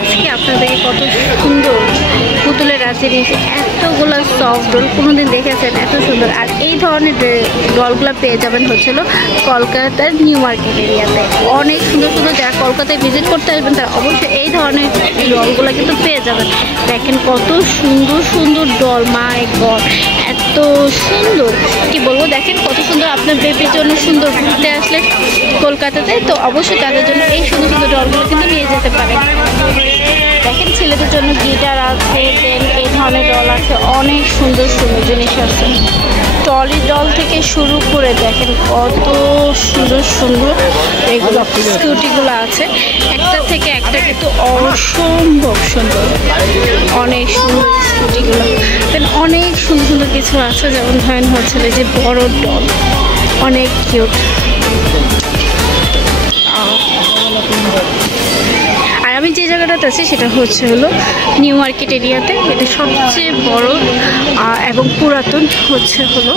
আজকে আপনাদেরকে কত সুন্দর পুতুলের জিনিস, এতগুলো সফট ডল কোনোদিন দেখেছেন এত সুন্দর। আর এই ধরনের ডলগুলো পেয়ে যাবেন হচ্ছিল কলকাতার নিউ মার্কেট এরিয়াতে। অনেক সুন্দর সুন্দর, যারা কলকাতায় ভিজিট করতে আসবেন তারা অবশ্যই এই ধরনের ডলগুলো কিন্তু পেয়ে যাবেন। দেখেন কত সুন্দর সুন্দর ডল, মাই গড এত সুন্দর কি বলবো। দেখেন কত সুন্দর, আপনার বেবির জন্য সুন্দর ঘুরতে আসলে কলকাতাতে তো অবশ্যই তাদের জন্য এই সুন্দর সুন্দর ডলগুলো কিন্তু নিয়ে যেতে পারেন। দেখেন ছেলেদের জন্য গিটার আছে, দেন এই ধরনের ডল আছে, অনেক সুন্দর সুন্দর জিনিস আছে। টলি ডল থেকে শুরু করে দেখেন কত সুন্দর সুন্দর এগুলো স্কুটিগুলো আছে, একটা থেকে একটা কিন্তু অসম্ভব সুন্দর, অনেক সুন্দর স্কুটিগুলো। দেন অনেক সুন্দর সুন্দর কিছু আছে, যেমন ধরেন হচ্ছে যে বড় ডল, অনেক কিউট। আর আমি যে জায়গাটাতে আছি সেটা হচ্ছে হলো নিউ মার্কেট এরিয়াতে। এটা সবচেয়ে বড় এবং পুরাতন হচ্ছে হলো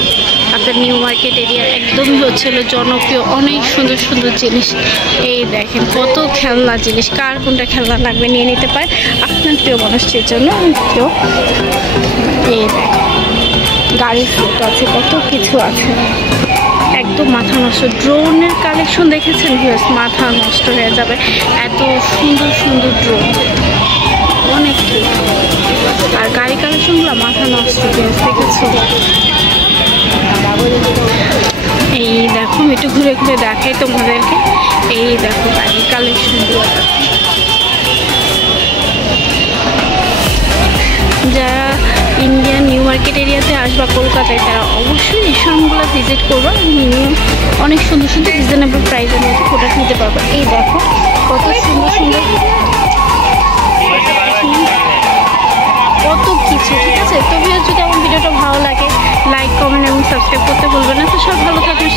আপনার নিউ মার্কেট এরিয়া, একদমই হচ্ছে হলো জনপ্রিয় অনেক সুন্দর সুন্দর জিনিস। এই দেখেন কত খেলনা জিনিস, কার কোনটা খেলনা লাগবে নিয়ে নিতে পারে আপনার প্রিয় মানুষটির জন্য। কেউ এই দেখেন গাড়ির ফ্লোট আছে, কত কিছু আছে, একদম মাথা নষ্ট। ড্রোনের কালেকশন দেখেছেন ভিউয়ার্স, মাথা নষ্ট হয়ে যাবে, এত সুন্দর সুন্দর ড্রোন, অনেক কিউট। আর গাড়ি কালেকশনগুলো মাথা নষ্ট ভিউয়ার্স, দেখেছো। এই দেখো একটু ঘুরে ঘুরে দেখাই তোমাদেরকে, এই দেখো গাড়ির কালেকশনগুলো। যারা ইন্ডিয়ান নিউ মার্কেট এরিয়াতে আসবা কলকাতায় তারা অবশ্যই এই শোরুমগুলো ভিজিট করবা, অনেক সুন্দর সুন্দর রিজনেবল প্রাইসের মধ্যে প্রোডাক্ট নিতে পারবা। এই দেখো কত সুন্দর সুন্দর কত কিছু, ঠিক আছে। তো যদি আমার ভিডিওটা ভালো লাগে লাইক, কমেন্ট এবং সাবস্ক্রাইব করতে ভুলবেন না। তো সব ভালো থাকবে।